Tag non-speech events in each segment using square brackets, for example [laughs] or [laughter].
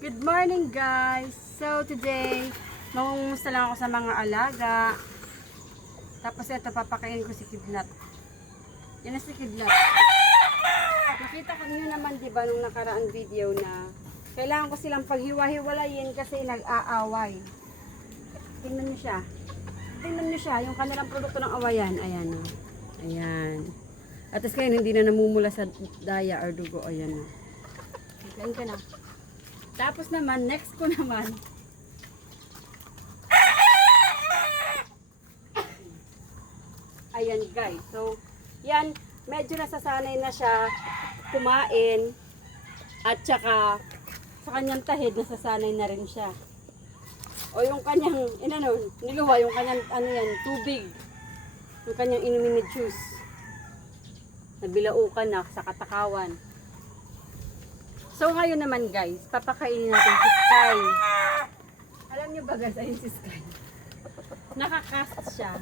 Good morning guys! So today, mangungumusta lang ako sa mga alaga. Tapos ito, papakain ko si Kidlat. Yan na si Kidlat. Nakita ko niyo naman, di ba, nung nakaraang video na kailangan ko silang paghiwa-hiwalayin kasi nag-aaway. Tingnan niyo siya. Tingnan niyo siya, yung kanilang produkto ng awayan. Ayan o. Ayan. At tapos ngayon, hindi na namumula sa daya or dugo. Ayan o. Kain ka na. Tapos naman, next ko naman. Ayan guys. So, yan, medyo nasasanay na siya kumain. At saka, sa kanyang tahid, nasasanay na rin siya. O yung kanyang, inano, niluwa, yung kanyang, ano yan, tubig. Yung kanyang inumin na juice. Nabilaukan na sa katakawan. So ngayon naman guys, papakainin natin si Sky. Alam niyo ba guys, ayun si Sky. Nakakast siya.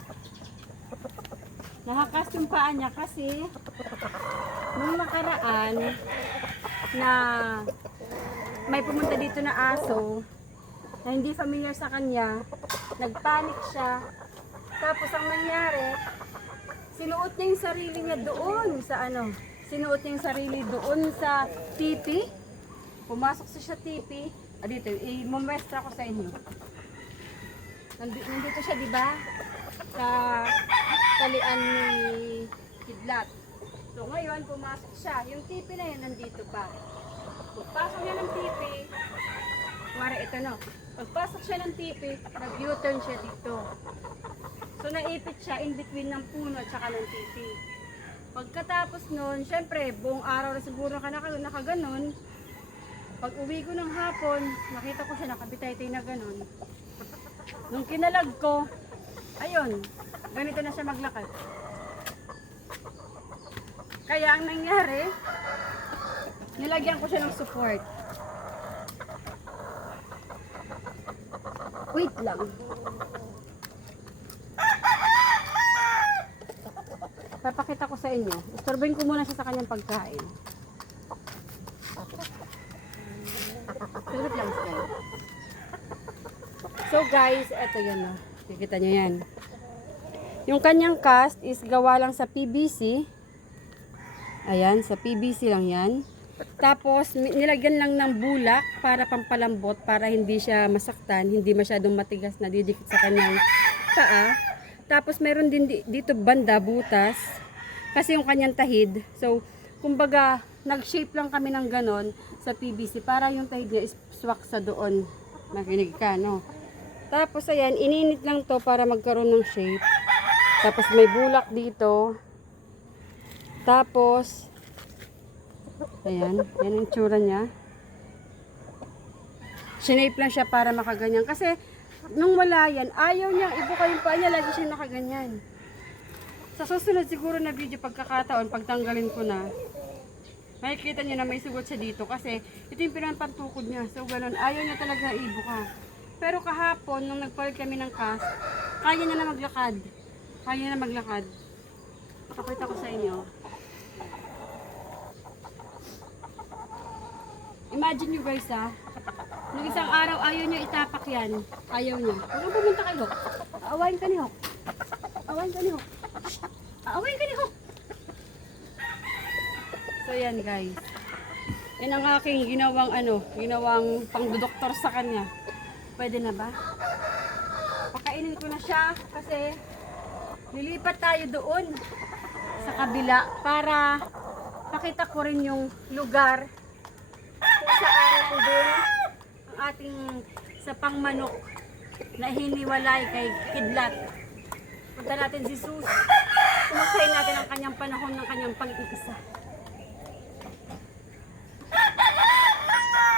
Nakakast yung paa niya kasi nung nakaraan na may pumunta dito na aso na hindi familiar sa kanya, nagpanik siya. Tapos ang nangyari, sinuot niya yung sarili niya doon sa ano, sinuot niya yung sarili doon sa tipi. Pumasok siya sa tipi. Ah, dito, i-muestra ko sa inyo. Nandito, nandito siya, di ba? Sa talian ni Kidlat. So ngayon, pumasok siya. Yung tipi na yun, nandito pa. Pagpasok niya ng tipi, kumara ito no. Pagpasok siya ng tipi, nag-U-turn siya dito. So naipit siya in between ng puno at saka ng tipi. Pagkatapos nun, syempre, buong araw na siguro ka naka, nakaganon. Pag uwi ko ng hapon, nakita ko siya nakabitay-tay na ganon. Nung kinalag ko, ayun, ganito na siya maglakad. Kaya ang nangyari, nilagyan ko siya ng support. Wait lang. Papakita ko sa inyo. Istorbahin ko muna siya sa kanyang pagkain. Tulog lang siya. So guys, eto yan na. Kikita nyo yan. Yung kanyang cast is gawa lang sa PVC. Ayan, sa PVC lang yan. Tapos, nilagyan lang ng bulak para pampalambot, para hindi siya masaktan, hindi masyadong matigas na didikit sa kanyang paa. Tapos, meron din di- dito banda, butas, kasi yung kanyang tahid. So, kumbaga, nag-shape lang kami ng ganon sa PVC para yung tahid niya is swak sa doon. Makinig ka, no? Tapos, ayan, ininit lang to para magkaroon ng shape. Tapos, may bulak dito. Tapos, Ayan, yan yung tsura niya. Sinape lang siya para makaganyan. Kasi, nung wala yan, ayaw niyang ibuka yung paa niya, lagi siya nakaganyan. Sa susunod siguro na video pagkakataon, pagtanggalin ko na, makikita niyo na may sugot siya dito kasi ito yung pinampantukod niya. So, ganun, ayaw niya talaga ibuka. Pero kahapon, nung nagpalit kami ng cast, kaya niya na maglakad. Kaya niya na maglakad. Pakita ko sa inyo. Imagine nyo guys ha, nung isang araw ayaw niya itapak yan. Ayaw niya. Huwag pumunta kay Hok. Aawain ka ni Hok. Aawain ka ni. Shh! Aawain ka ni Hok. So yan guys. Yan ang aking ginawang ano, ginawang pangdodoktor sa kanya. Pwede na ba? Pakainin ko na siya kasi lilipat tayo doon sa kabila para pakita ko rin yung lugar kung saan nandun ang ating sa pangmanok na hiniwalay kay Kidlat. Punta natin si Sus. Kumakay natin ang kanyang panahon ng kanyang pag-iisa.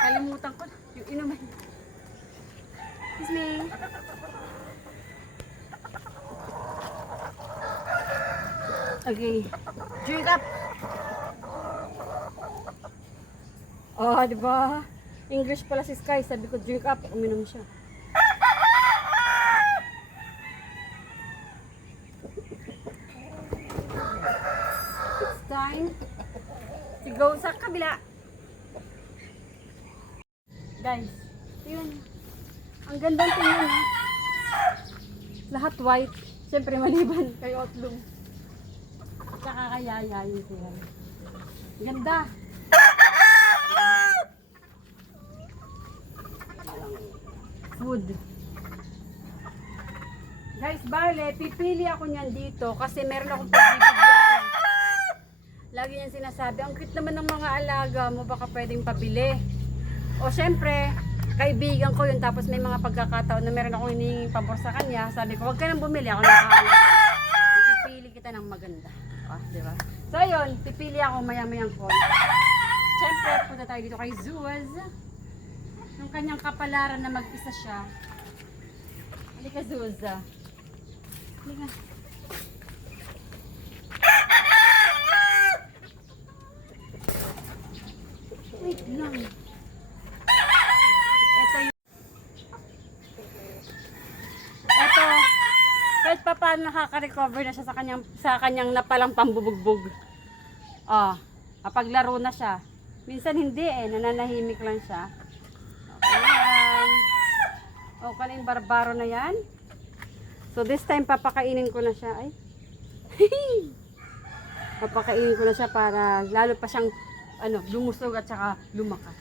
Kalimutan ko na yung inuman. Excuse me. Okay. Drink up. Oh, di ba? English pala si Sky. Sabi ko, drink up. Uminom siya. It's time to go sa kabila. Guys, yun. Ang ganda tingnan. ha? Lahat white. Siyempre maliban kay Otlum. Tsaka kay Yaya yun siya. Ganda. Food. Guys, bale, pipili ako niyan dito kasi meron akong pagbibigyan. Lagi niyan sinasabi, ang cute naman ng mga alaga mo, baka pwedeng pabili. O syempre, kaibigan ko yun, tapos may mga pagkakataon na meron akong hinihinging pabor sa kanya. Sabi ko, huwag ka nang bumili, ako nakakalap. Maganda. Ah, di ba? So yun, pipili ako maya-mayang ko. Syempre, punta tayo dito kay Zuaz. Yung kanyang kapalaran na mag-isa siya. Halika, Zuz. ah. Halika. Wait lang. Ito yung... Ito, kahit pa paano nakaka-recover na siya sa kanyang, sa kanyang napalang pambubugbog. Oh, kapaglaro na siya. Minsan hindi eh, nananahimik lang siya. Okay yan. O, kanin barbaro na yan. So this time papakainin ko na siya. Ay. [laughs] papakainin ko na siya para lalo pa siyang ano, lumusog at saka lumakas.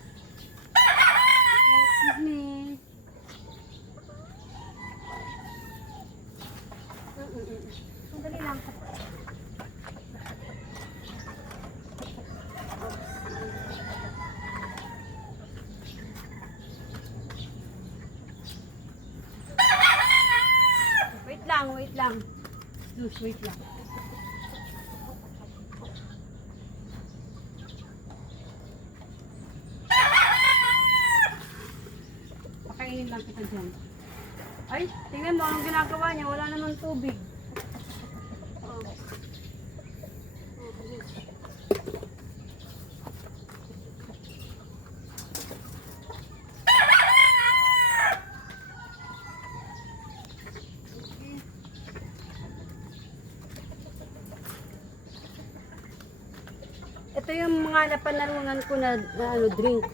Lang, wait lang. Luz, wait lang. Pakainin lang kita dyan. Ay, tingnan mo, anong ginagawa niya? Wala namang tubig. Ito yung mga napanalunan ko na, na ano, drinks.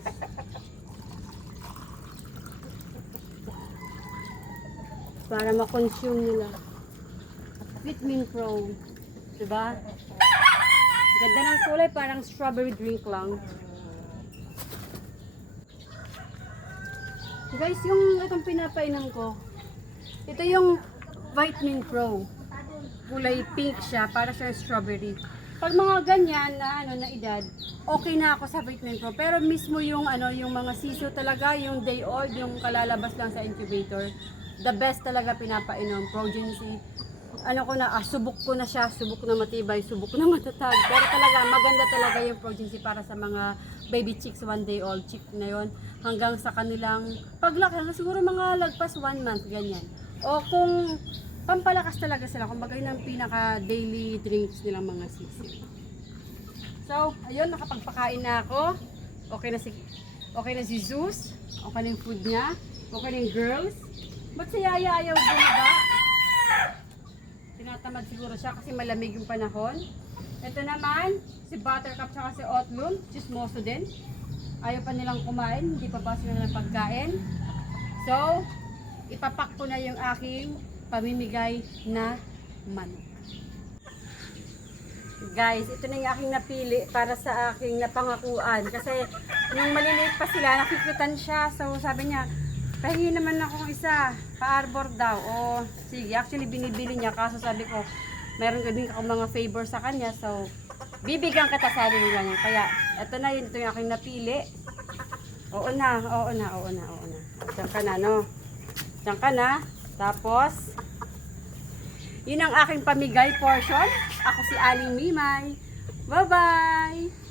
Para ma-consume nila. Vitamin Pro. Diba? Ganda ng kulay, parang strawberry drink lang. Guys, yung itong pinapainom ko, ito yung Vitamin Pro. Kulay pink siya, para sa strawberry. Pag mga ganyan na ano na edad, okay na ako sa Vitamin Pro. Pero mismo yung ano, yung mga siso talaga, yung day old, yung kalalabas lang sa incubator, the best talaga pinapainom, Progency. Ano ko na, ah, subok ko na siya, subok na matibay, subok na [laughs] matatag. Pero talaga, maganda talaga yung Progency para sa mga baby chicks, one day old chick na yon hanggang sa kanilang paglaki, siguro mga lagpas one month, ganyan. O kung pampalakas talaga sila, kumbaga yun ang pinaka daily drinks nilang mga sisi. So, ayun, nakapagpakain na ako. Okay na si okay na si Zeus. Okay na yung food niya. Okay na yung girls. Ba't si Yaya ayaw bumaba? Tinatamad siguro siya kasi malamig yung panahon. Ito naman, si Buttercup tsaka si Otlum, chismoso din. Ayaw pa nilang kumain, hindi pa pa sila ng pagkain. So, ipapak ko na yung aking pamimigay na manok. Guys, ito na yung aking napili para sa aking napangakuan. Kasi nung maliliit pa sila, nakikutan siya. So sabi niya, pahingi naman ako ng isa, pa-arbor daw. O sige, actually binibili niya. Kaso sabi ko, meron ka din ako mga favor sa kanya. So, bibigyan kita sabi nila niya. Kaya, ito na yun, ito yung aking napili. Oo na, oo na, oo na, oo na. Diyan ka na, no? Diyan ka na. Tapos, yun ang aking pamigay portion. Ako si Aling Mimay. Bye-bye!